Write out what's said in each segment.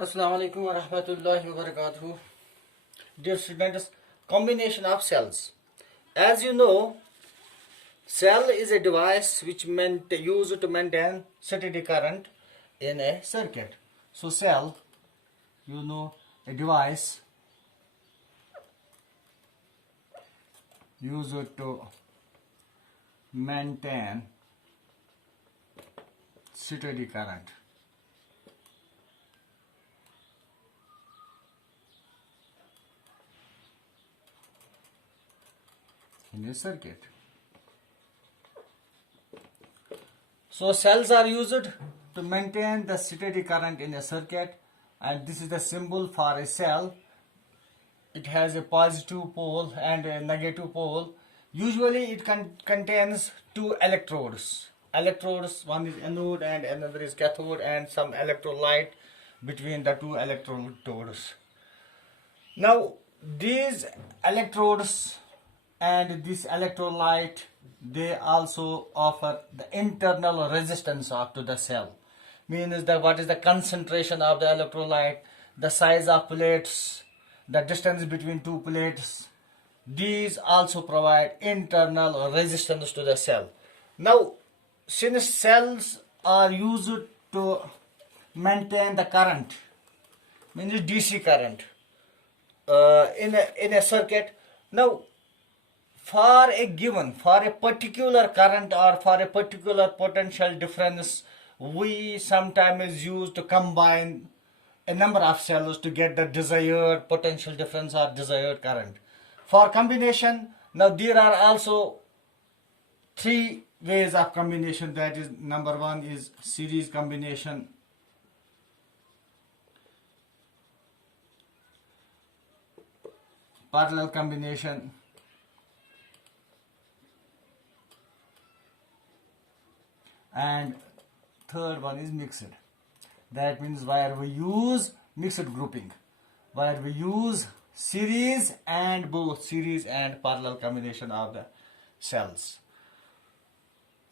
Assalamu alaikum wa rahmatullahi wa barakatuh. Dear students, combination of cells. As you know, cell is a device which used to maintain steady current in a circuit. So cell, a device used to maintain steady current. In a circuit. So cells are used to maintain the steady current in a circuit, and this is the symbol for a cell. It has a positive pole and a negative pole. Usually it contains two electrodes. One is anode and another is cathode, and some electrolyte between the two electrodes. Now these electrodes and this electrolyte, they also offer the internal resistance of to the cell. Means that what is the concentration of the electrolyte, the size of plates, the distance between two plates. These also provide internal resistance to the cell. Now, since cells are used to maintain the current, means DC current, in a circuit. Now, for a particular current or for a particular potential difference, we sometimes use to combine a number of cells to get the desired potential difference or desired current. For combination, now there are also three ways of combination. That is, number one is series combination, parallel combination, and third one is mixed. That means where we use mixed grouping, where we use series and both series and parallel combination of the cells.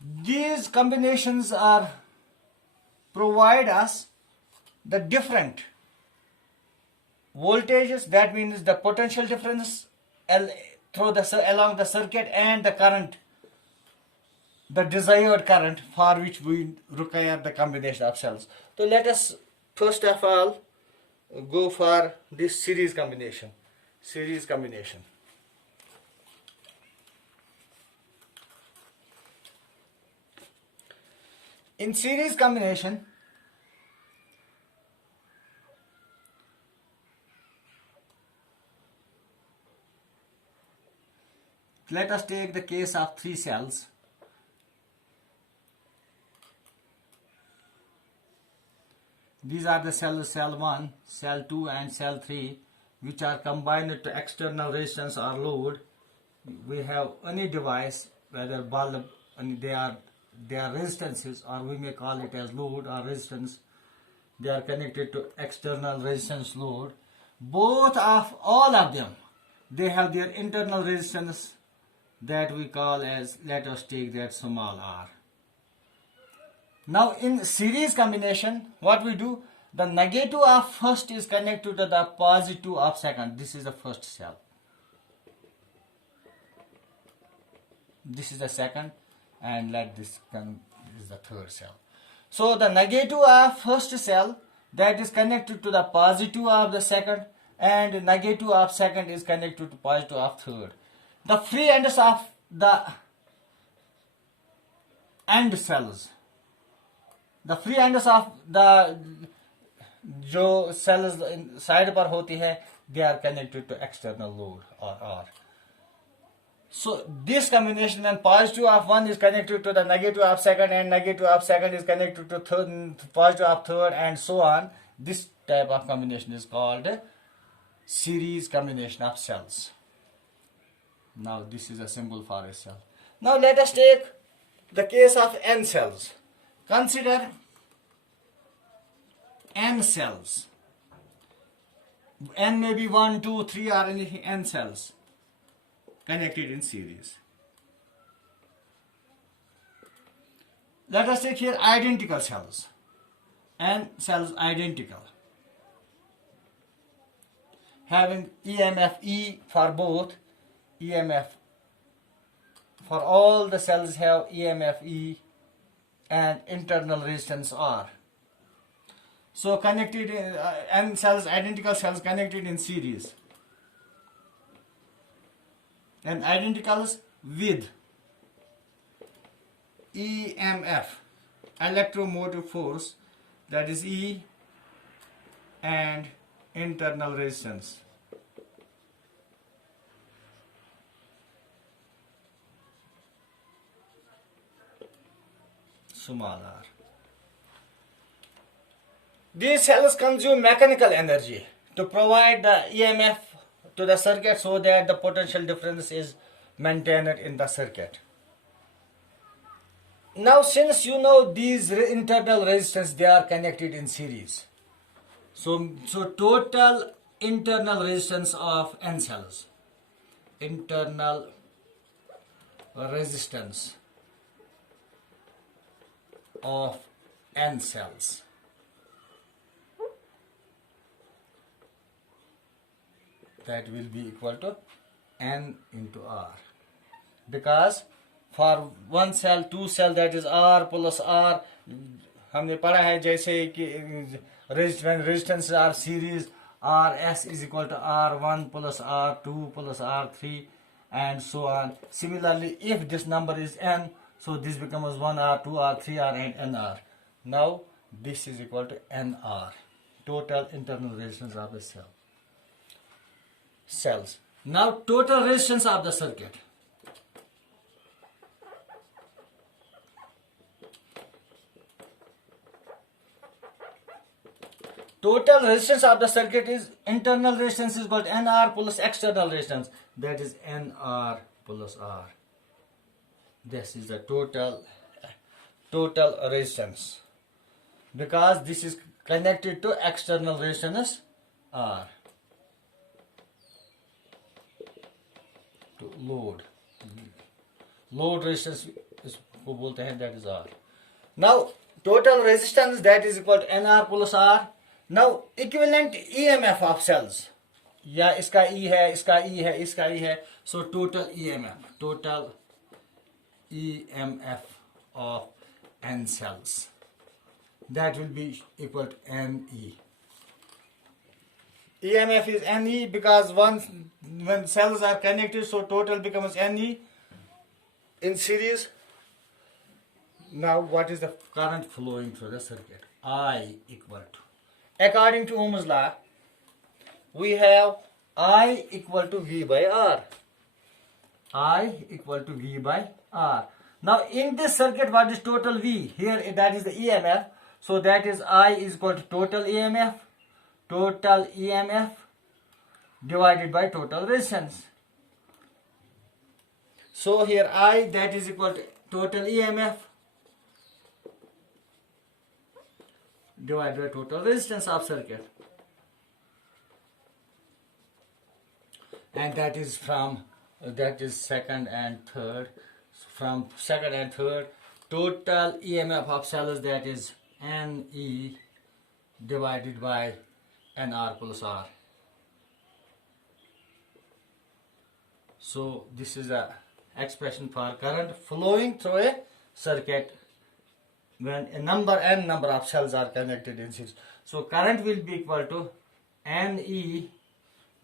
These combinations are provide us the different voltages. That means the potential difference along the circuit and the current, the desired current for which we require the combination of cells. So let us first of all go for this series combination. In series combination, let us take the case of three cells. These are the cells, cell 1, cell 2 and cell 3, which are combined to external resistance or load. We have any device, whether bulb, and they are resistances, or we may call it as load or resistance. They are connected to external resistance load. All of them, they have their internal resistance that we call as, let us take that small r. Now in series combination, what we do, the negative of first is connected to the positive of second. This is the first cell. This is the second, and this is the third cell. So the negative of first cell, that is connected to the positive of the second, and negative of second is connected to positive of third. The free ends of the end cells, the free ends of the जो cells side पर होती है, they are connected to external load or R. So this combination, when positive of one is connected to the negative of second, and negative of second is connected to positive of third, and so on, this type of combination is called series combination of cells. Now this is a symbol for a cell. Now let us take the case of n cells. Consider n cells. N may be 1, 2, 3 or anything, n cells connected in series. Let us take here identical cells. N cells identical. having EMF E for both, EMF for all the cells have EMF E and internal resistance R. So connected N cells, identical cells connected in series, and identicals with EMF, electromotive force, that is E, and internal resistance. Small r. These cells consume mechanical energy to provide the EMF to the circuit so that the potential difference is maintained in the circuit. Now, since you know these internal resistance, they are connected in series. So total internal resistance of N cells, internal resistance of N cells, that will be equal to N into R, because for one cell, two cell, that is R plus R. हमने पढ़ा है जैसे कि when resistance are series, RS is equal to R1 plus R2 plus R3 and so on. Similarly, if this number is N, so this becomes 1R, 2R, 3R and NR. Now this is equal to NR, total internal resistance of the cells. Now total resistance of the circuit. Total resistance of the circuit is internal resistance is called NR plus external resistance, that is NR plus R. This is the total resistance, because this is connected to external resistance R, to load resistance को बोलते हैं, that is R. Now total resistance, that is equal to NR plus R. Now equivalent EMF of cells, या इसका E है, इसका E है, इसका E है, so total EMF of N cells, that will be equal to NE. EMF is NE because when cells are connected, so total becomes NE in series. Now what is the current flowing through the circuit? I equal to, according to Ohm's law, we have I equal to V by R. I equal to V by R. Now in this circuit, what is total V? Here that is the EMF. So that is I is equal to total EMF divided by total resistance. So here I, that is equal to total EMF divided by total resistance of circuit. And that is second and third. From second and third, total EMF of cells, that is NE divided by NR plus R. So this is a expression for current flowing through a circuit when n number of cells are connected in series. So current will be equal to NE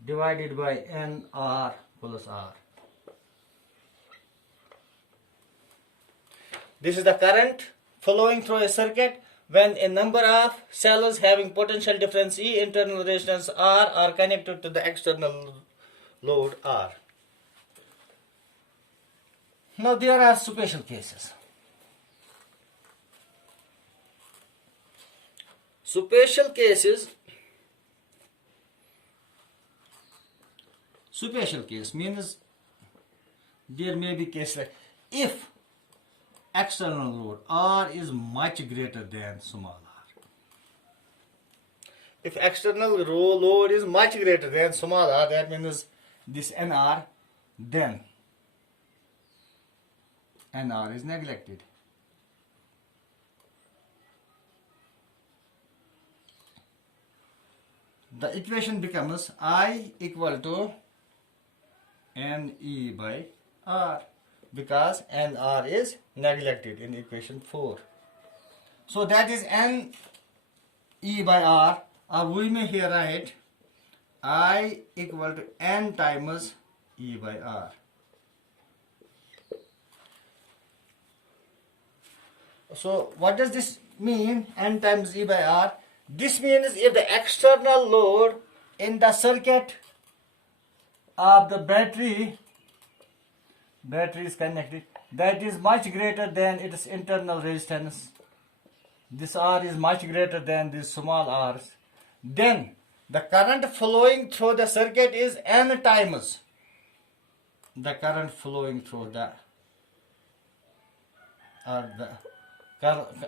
divided by NR plus R. This is the current flowing through a circuit when a number of cells having potential difference E, internal resistance R are connected to the external load R. Now there are special cases. Special case means there may be case like if external load R is much greater than small r. If external load is much greater than small r, that means this NR, then NR is neglected. the equation becomes I equal to NE by R, because NR is neglected in equation 4. So that is NE by R, or we may here write I equal to N times E by R. So what does this mean, N times E by R? This means if the external load in the circuit of the battery is connected, that is much greater than its internal resistance, this R is much greater than these small r's, then the current flowing through the circuit is N times the current flowing through the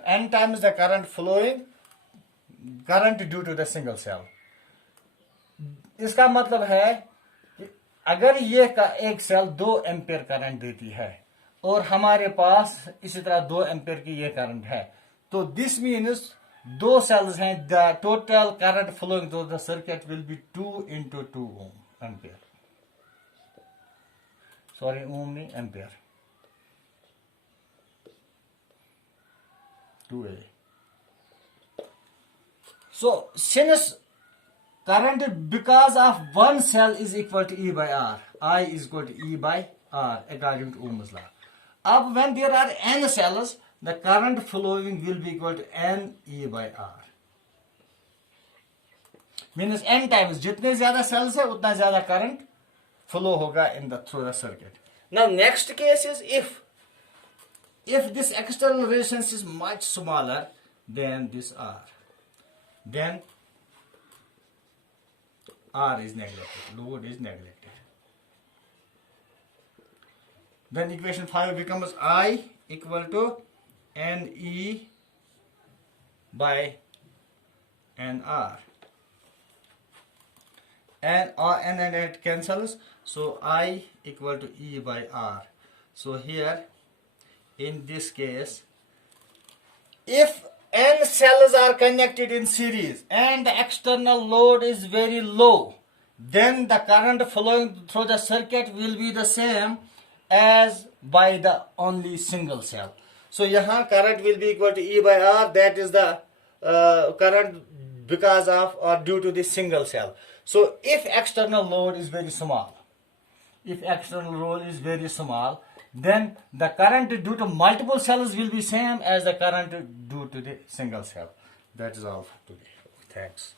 N times the current due to the single cell. इसका मतलब है कि अगर ये एक cell 2 ampere current देती है और हमारे पास इसी तरह 2 एम्पियर की ये करंट है, तो दिस मीन्स 2 सेल्स हैं, the total current flowing through the circuit will be 2 into 2 ampere, sorry ohm नहीं ampere, 2A. So since current because of one cell is equal to E by R, I is equal to E by R according to Ohm's law. अब when there are N cells, the current flowing will be equal to N E by R. Means N times जितने ज़्यादा cells है उतना ज़्यादा current flow होगा in the through the circuit. Now next case is if this external resistance is much smaller than this R, then R is neglected, load is neglected. Then equation 5 becomes I equal to NE by NR. And it cancels, so I equal to E by R. So here in this case, if N cells are connected in series and the external load is very low, then the current flowing through the circuit will be the same as by the only single cell. So यहाँ current will be equal to E by R, that is the current because of or due to the single cell. So if external load is very small, then the current due to multiple cells will be same as the current due to the single cell. That is all for today. Thanks.